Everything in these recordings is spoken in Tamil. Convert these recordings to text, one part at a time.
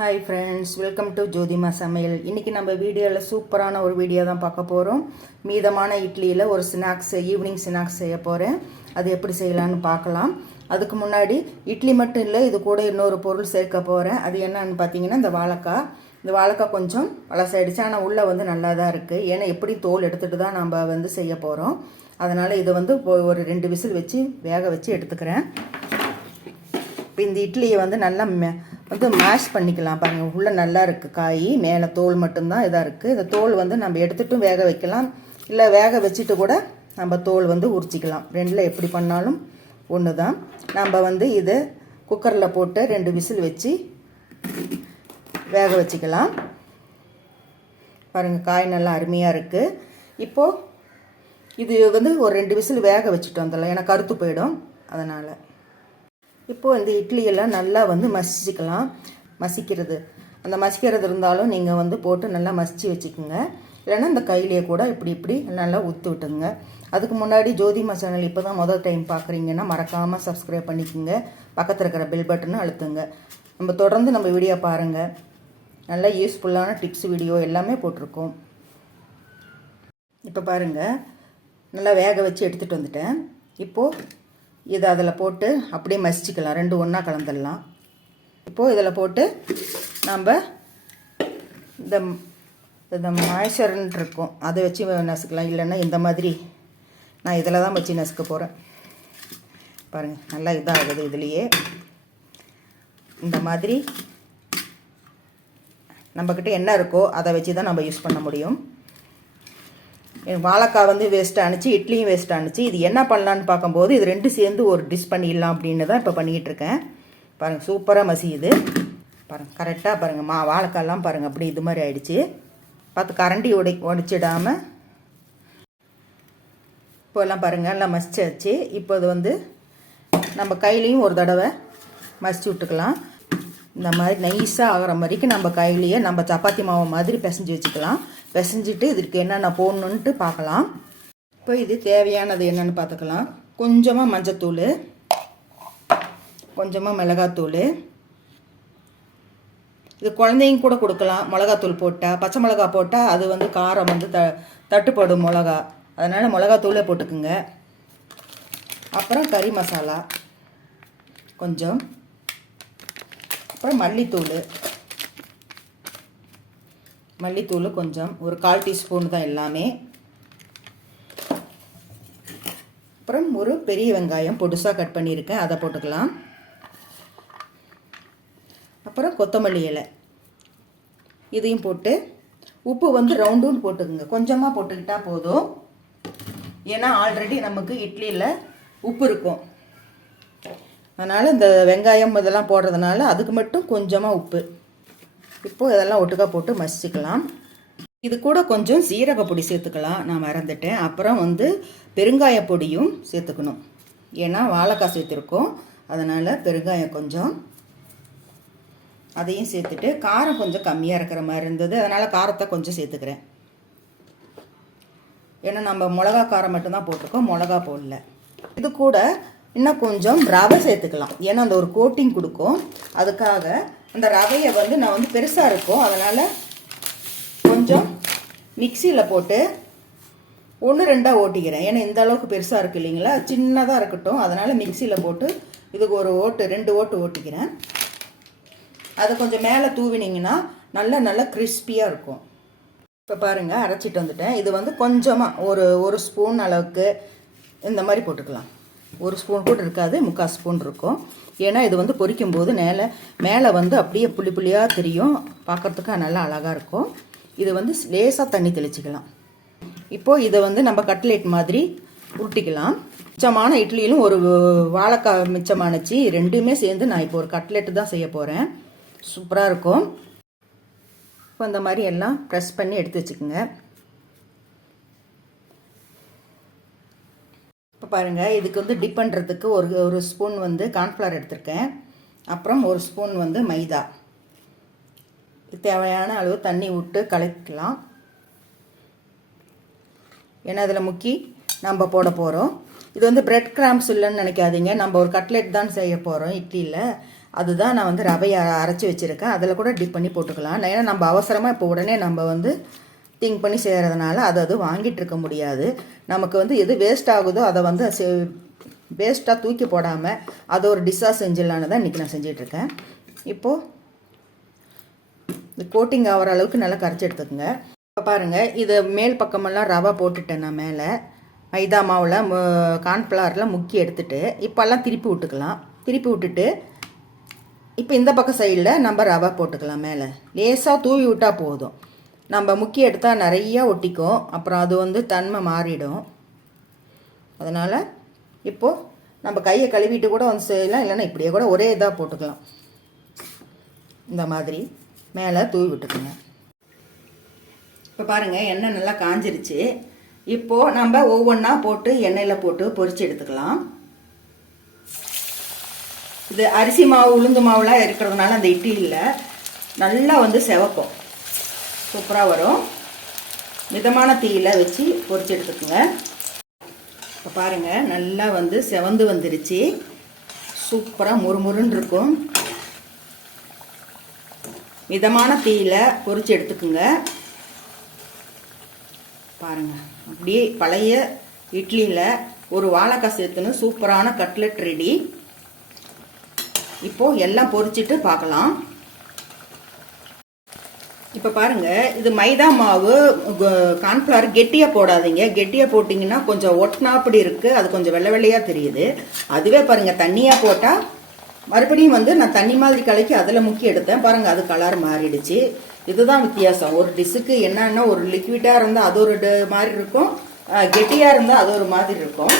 ஹாய் ஃப்ரெண்ட்ஸ், வெல்கம் டு ஜோதிமா சமையல். இன்றைக்கி நம்ம வீடியோவில் சூப்பரான ஒரு வீடியோ தான் பார்க்க போகிறோம். மீதமான இட்லியில் ஒரு ஸ்நாக்ஸ், ஈவினிங் ஸ்நாக்ஸ் செய்ய போகிறேன். அது எப்படி செய்யலான்னு பார்க்கலாம். அதுக்கு முன்னாடி இட்லி மட்டும் இல்லை, இது கூட இன்னொரு பொருள் சேர்க்க போகிறேன். அது என்னன்னு பார்த்தீங்கன்னா இந்த வாழைக்காய். இந்த வாழைக்காய் கொஞ்சம் பழசாயிடுச்சு, ஆனால் உள்ளே வந்து நல்லா தான் இருக்குது. ஏன்னா எப்படி தோல் எடுத்துகிட்டு தான் நம்ம வந்து செய்ய போகிறோம். அதனால் இதை வந்து ஒரு 2 விசில் வச்சு வேக வச்சு எடுத்துக்கிறேன். இப்போ இந்த இட்லியை வந்து நல்லா வந்து மேஷ் பண்ணிக்கலாம். பாருங்கள், உள்ளே நல்லா இருக்குது காய், மேலே தோல் மட்டும்தான் இதாக இருக்குது. இந்த தோல் வந்து நம்ம எடுத்துட்டும் வேக வைக்கலாம், இல்லை வேக வச்சுட்டு கூட நம்ம தோல் வந்து உரிச்சிக்கலாம். ரெண்டில் எப்படி பண்ணாலும் ஒன்று தான். நம்ம வந்து இதை குக்கரில் போட்டு 2 விசில் வச்சு வேக வச்சுக்கலாம். பாருங்கள், காய் நல்லா அருமையாக இருக்குது. இப்போது இது வந்து ஒரு 2 விசில் வேக வச்சுட்டு வந்துடலாம், ஏன்னா கருத்து போயிடும். அதனால் இப்போது இந்த இட்லியெல்லாம் நல்லா வந்து மசிக்கிறது அந்த மசிக்கிறது இருந்தாலும் நீங்கள் வந்து போட்டு நல்லா மசித்து வச்சுக்கோங்க. இல்லைன்னா இந்த கையிலேயே கூட இப்படி நல்லா ஊற்றி விட்டுங்க. அதுக்கு முன்னாடி ஜோதிமா சேனல் இப்போ தான் முதல் டைம் பார்க்குறீங்கன்னா மறக்காமல் சப்ஸ்கிரைப் பண்ணிக்கோங்க. பக்கத்தில் இருக்கிற பெல் பட்டனை அழுத்துங்க. நம்ம தொடர்ந்து நம்ம வீடியோ பாருங்கள். நல்லா யூஸ்ஃபுல்லான டிப்ஸ் வீடியோ எல்லாமே போட்டிருக்கோம். இப்போ பாருங்கள், நல்லா வேக வச்சு எடுத்துகிட்டு வந்துட்டேன். இப்போது இதை அதில் போட்டு அப்படியே மசிச்சுக்கலாம், 2 ஒன்றா கலந்துடலாம். இப்போது இதில் போட்டு நம்ம இந்த மாய்ச்சர்ன்னு இருக்கும் அதை வச்சு நசுக்கலாம். இல்லைன்னா இந்த மாதிரி நான் இதில் தான் வச்சு நசுக்க போகிறேன். பாருங்கள், நல்லா இதாகுது. இதுலேயே இந்த மாதிரி நம்மக்கிட்ட என்ன இருக்கோ அதை வச்சு தான் நம்ம யூஸ் பண்ண முடியும். வாழைக்காய் வந்து வேஸ்ட் ஆனிச்சு, இட்லியும் வேஸ்ட் ஆனிச்சு. இது என்ன பண்ணலான்னு பார்க்கும்போது இது 2 சேர்ந்து ஒரு டிஷ் பண்ணிடலாம் அப்படின்னு தான் இப்போ பண்ணிக்கிட்டு இருக்கேன். பாருங்கள், சூப்பராக மசியுது. பாருங்கள், கரெக்டாக பாருங்கள், வாழைக்காயெல்லாம் பாருங்கள் அப்படி இது மாதிரி ஆயிடுச்சு. பார்த்து கரண்டி உடைச்சிடாமல் இப்போ எல்லாம் பாருங்கள் எல்லாம் மசிச்சாச்சு. இப்போ இது வந்து நம்ம கையிலையும் ஒரு தடவை மசிச்சு விட்டுக்கலாம். இந்த மாதிரி நைஸாக ஆகிற மாதிரிக்கு நம்ம கையிலேயே நம்ம சப்பாத்தி மாவு மாதிரி பிசைஞ்சு வச்சுக்கலாம். பிசைஞ்சிட்டு இதுக்கு என்னென்ன போடணுன்ட்டு பார்க்கலாம். இப்போ இது தேவையானது என்னென்னு பார்த்துக்கலாம். கொஞ்சமாக மஞ்சத்தூள், கொஞ்சமாக மிளகாத்தூள். இது குழந்தைங்க கூட கொடுக்கலாம். மிளகாத்தூள் போட்டால், பச்சை மிளகா போட்டால் அது வந்து காரம் வந்து தட்டுப்படும் மிளகா. அதனால் மிளகாத்தூளே போட்டுக்குங்க. அப்புறம் கறி மசாலா கொஞ்சம், அப்புறம் மல்லித்தூள் கொஞ்சம், ஒரு 1/4 டீஸ்பூன் தான் எல்லாமே. அப்புறம் ஒரு பெரிய வெங்காயம் பொடுசாக கட் பண்ணியிருக்கேன், அதை போட்டுக்கலாம். அப்புறம் கொத்தமல்லி இலை இதையும் போட்டு, உப்பு வந்து ரவுண்டுன்னு போட்டுக்குங்க, கொஞ்சமாக போட்டுக்கிட்டால் போதும். ஏன்னா ஆல்ரெடி நமக்கு இட்லியில் உப்பு இருக்கும். அதனால் இந்த வெங்காயம் இதெல்லாம் போடுறதுனால அதுக்கு மட்டும் கொஞ்சமாக உப்பு. இப்போது இதெல்லாம் ஒட்டுக்கா போட்டு மசிச்சுக்கலாம். இது கூட கொஞ்சம் சீரக பொடி சேர்த்துக்கலாம், நான் மறந்துட்டேன். அப்புறம் வந்து பெருங்காய பொடியும் சேர்த்துக்கணும், ஏன்னா வாழைக்காய் சேர்த்துருக்கோம். அதனால் பெருங்காயம் கொஞ்சம் அதையும் சேர்த்துட்டு, காரம் கொஞ்சம் கம்மியாக இருக்கிற மாதிரி இருந்தது, அதனால் காரத்தை கொஞ்சம் சேர்த்துக்கிறேன். ஏன்னா நம்ம மிளகா காரம் மட்டும்தான் போட்டிருக்கோம், மிளகா போடல. இது கூட இன்னும் கொஞ்சம் ரவை சேர்த்துக்கலாம், ஏன்னா அந்த ஒரு கோட்டிங் கொடுக்கும். அதுக்காக அந்த ரவையை வந்து நான் வந்து பெருசாக இருக்கும், அதனால் கொஞ்சம் மிக்சியில் போட்டு 1-2 ஓட்டிக்கிறேன். ஏன்னா இந்த அளவுக்கு பெருசாக இருக்குது இல்லைங்களா, சின்னதாக இருக்கட்டும். அதனால் மிக்சியில் போட்டு இதுக்கு ஒரு 2 ஓட்டு ஓட்டிக்கிறேன். அதை கொஞ்சம் மேலே தூவினீங்கன்னா நல்லா கிறிஸ்பியாக இருக்கும். இப்போ பாருங்கள், அரைச்சிட்டு வந்துட்டேன். இது வந்து கொஞ்சமாக ஒரு ஸ்பூன் அளவுக்கு இந்த மாதிரி போட்டுக்கலாம். 1 ஸ்பூன் கூட இருக்காது, 3/4 ஸ்பூன் இருக்கும். ஏன்னா இது வந்து பொரிக்கும் போது மேலே வந்து அப்படியே புள்ளியாக தெரியும், பார்க்குறதுக்கு நல்லா அழகாக இருக்கும். இது வந்து லேசாக தண்ணி தெளிச்சிக்கலாம். இப்போது இதை வந்து நம்ம கட்லெட் மாதிரி உருட்டிக்கலாம். மிச்சமான இட்லியிலும் ஒரு வாழைக்காய் மிச்சமானச்சு, 2மே சேர்ந்து நான் இப்போ ஒரு கட்லெட்டு தான் செய்ய போகிறேன். சூப்பராக இருக்கும். இப்போ இந்த மாதிரி எல்லாம் ப்ரெஸ் பண்ணி எடுத்து வச்சுக்கோங்க. இப்போ பாருங்கள், இதுக்கு வந்து டிப் பண்ணுறதுக்கு ஒரு ஸ்பூன் வந்து கார்ன்ஃப்ளவர் எடுத்திருக்கேன். அப்புறம் 1 ஸ்பூன் வந்து மைதா. தேவையான அளவு தண்ணி விட்டு கலக்கலாம். ஏன்னா அதில் முக்கி நம்ம போட போகிறோம். இது வந்து பிரெட் கிராம்ஸ் இல்லைன்னு நினைக்காதீங்க, நம்ம ஒரு கட்லெட் தான் செய்ய போகிறோம் இட்லியில். அதுதான் நான் வந்து ரவையை அரைச்சி வச்சுருக்கேன். அதில் கூட டிப் பண்ணி போட்டுக்கலாம். ஏன்னா நம்ம அவசரமாக இப்போ உடனே நம்ம வந்து திங்க் பண்ணி செய்கிறதுனால அது வாங்கிட்டு இருக்க முடியாது. நமக்கு வந்து எது வேஸ்ட் ஆகுதோ அதை வந்து வேஸ்ட்டாக தூக்கி போடாமல் அதை ஒரு டிஷ்ஷாக செஞ்சிடலான்னு தான் இன்றைக்கி நான் செஞ்சிட்ருக்கேன். இப்போது இந்த கோட்டிங் ஆகிற அளவுக்கு நல்லா கரைச்சி எடுத்துக்கோங்க. இப்போ பாருங்கள், இது மேல் பக்கமெல்லாம் ரவை போட்டுட்டேன். நான் மேலே மைதா மாவில் கார்ன்ஃப்ளவரில் முக்கி எடுத்துகிட்டு இப்போல்லாம் திருப்பி விட்டுக்கலாம். திருப்பி விட்டுட்டு இப்போ இந்த பக்கம் சைடில் நம்ம ரவை போட்டுக்கலாம். மேலே லேசாக தூவி விட்டால் போதும். நம்ம முக்கி எடுத்தால் நிறையா ஒட்டிக்கும், அப்புறம் அது வந்து தன்மை மாறிடும். அதனால் இப்போது நம்ம கையை கழுவிட்டு கூட வந்து செய்யலாம், இல்லைன்னா இப்படியே கூட ஒரே இதாக போட்டுக்கலாம். இந்த மாதிரி மேலே தூவி விட்டுக்கோங்க. இப்போ பாருங்கள், எண்ணெய் நல்லா காஞ்சிருச்சு. இப்போது நம்ம ஒவ்வொன்றா போட்டு எண்ணெயில் போட்டு பொரித்து எடுத்துக்கலாம். இது அரிசி மாவு உளுந்து மாவுலாம் இருக்கிறதுனால அந்த இட்லியில் நல்லா வந்து செவக்கும், சூப்பராக வரும். மிதமான தீயில் வச்சு பொரிச்சு எடுத்துக்கோங்க. இப்போ பாருங்கள், நல்லா வந்து செவந்து வந்துருச்சு. சூப்பராக முறுமுறுன்னு இருக்கும். மிதமான தீயில் பொரிச்சு எடுத்துக்குங்க. பாருங்கள், அப்படியே பழைய இட்லியில் ஒரு வாழைக்காய் சேர்த்துன்னு சூப்பரான கட்லெட் ரெடி. இப்போது எல்லாம் பொரிச்சிட்டு பார்க்கலாம். இப்போ பாருங்கள், இது மைதா மாவு கார்ன்ஃப்ளவர் கெட்டியாக போடாதீங்க. கெட்டியாக போட்டிங்கன்னா கொஞ்சம் ஒட்டினாப்படி இருக்குது, அது கொஞ்சம் வெள்ளை வெள்ளையாக தெரியுது. அதுவே பாருங்கள், தண்ணியாக போட்டால் மறுபடியும் வந்து நான் தண்ணி மாதிரி கலக்கி அதில் முக்கி எடுத்தேன். பாருங்கள், அது கலர் மாறிடுச்சு. இதுதான் வித்தியாசம். ஒரு டிஷ்ஷுக்கு என்னன்னா, ஒரு லிக்விடாக இருந்தால் அது ஒரு மாதிரி இருக்கும், கெட்டியாக இருந்தால் அது ஒரு மாதிரி இருக்கும்.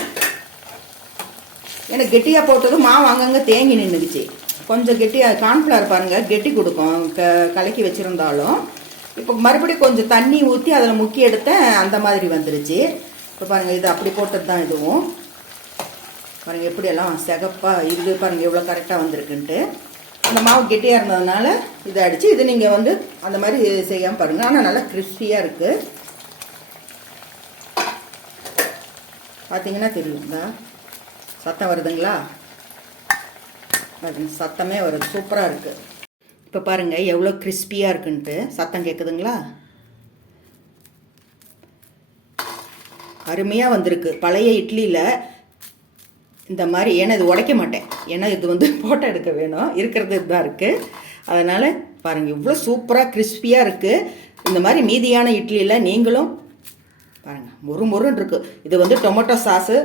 ஏன்னா கெட்டியாக போட்டதும் மாவு அங்கங்கே தேங்கி நின்றுச்சு. கொஞ்சம் கெட்டியாக கார்ன்ஃப்ளவர் பாருங்கள் கெட்டி கொடுக்கும் கலக்கி வச்சுருந்தாலும். இப்போ மறுபடியும் கொஞ்சம் தண்ணி ஊற்றி அதில் முக்கி எடுத்தேன், அந்த மாதிரி வந்துருச்சு. இப்போ பாருங்கள், இது அப்படி போட்டது தான். இதுவும் பாருங்கள் எப்படியெல்லாம் சிகப்பாக இது பாருங்கள் எவ்வளோ கரெக்டாக வந்திருக்குன்ட்டு. அந்த மாவு கெட்டியாக இருந்ததுனால இதை அடித்து இது நீங்கள் வந்து அந்த மாதிரி செய்யாமல் பாருங்கள். ஆனால் நல்லா கிறிஸ்பியாக இருக்குது. பார்த்தீங்கன்னா தெரியுங்களா, சத்தம் வருதுங்களா? சத்தமே வருது, சூப்பராக இருக்குது. இப்போ பாருங்கள் எவ்வளோ கிறிஸ்பியாக இருக்குன்ட்டு சத்தம் கேட்குதுங்களா? அருமையாக வந்திருக்கு. பழைய இட்லியில் இந்த மாதிரி, ஏன்னா இது உடைக்க மாட்டேன், ஏன்னா இது வந்து போட்டோ எடுக்க வேணும், இருக்கிறது இதுதான் இருக்குது. அதனால் பாருங்கள் இவ்வளோ சூப்பராக கிறிஸ்பியாக இருக்குது. இந்த மாதிரி மீதியான இட்லியில் நீங்களும் பாருங்கள் முறுமுறுன்னு இருக்குது. இது வந்து டொமேட்டோ சாஸு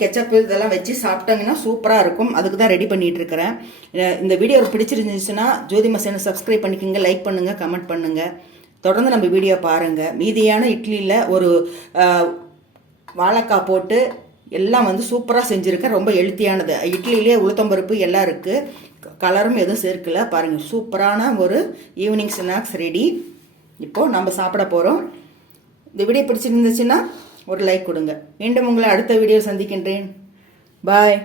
கெச்சப்பு இதெல்லாம் வச்சு சாப்பிட்டாங்கன்னா சூப்பராக இருக்கும். அதுக்கு தான் ரெடி பண்ணிகிட்ருக்கிறேன். இந்த வீடியோ பிடிச்சிருந்துச்சுன்னா ஜோதிமா சேனல் சப்ஸ்கிரைப் பண்ணிக்கோங்க, லைக் பண்ணுங்கள், கமெண்ட் பண்ணுங்கள். தொடர்ந்து நம்ம வீடியோ பாருங்கள். மீதியான இட்லியில் ஒரு வாழைக்காய் போட்டு எல்லாம் வந்து சூப்பராக செஞ்சுருக்கேன். ரொம்ப ஹெல்த்தியானது. இட்லியிலே உளுத்தம்பருப்பு எல்லாம் இருக்குது, கலரும் எதுவும் சேர்க்கல. பாருங்கள், சூப்பரான ஒரு ஈவினிங் ஸ்நாக்ஸ் ரெடி. இப்போது நம்ம சாப்பிட போகிறோம். இந்த வீடியோ பிடிச்சிருந்துச்சுன்னா ஒரு லைக் கொடுங்க. மீண்டும் உங்களை அடுத்த வீடியோ சந்திக்கின்றேன். பாய்.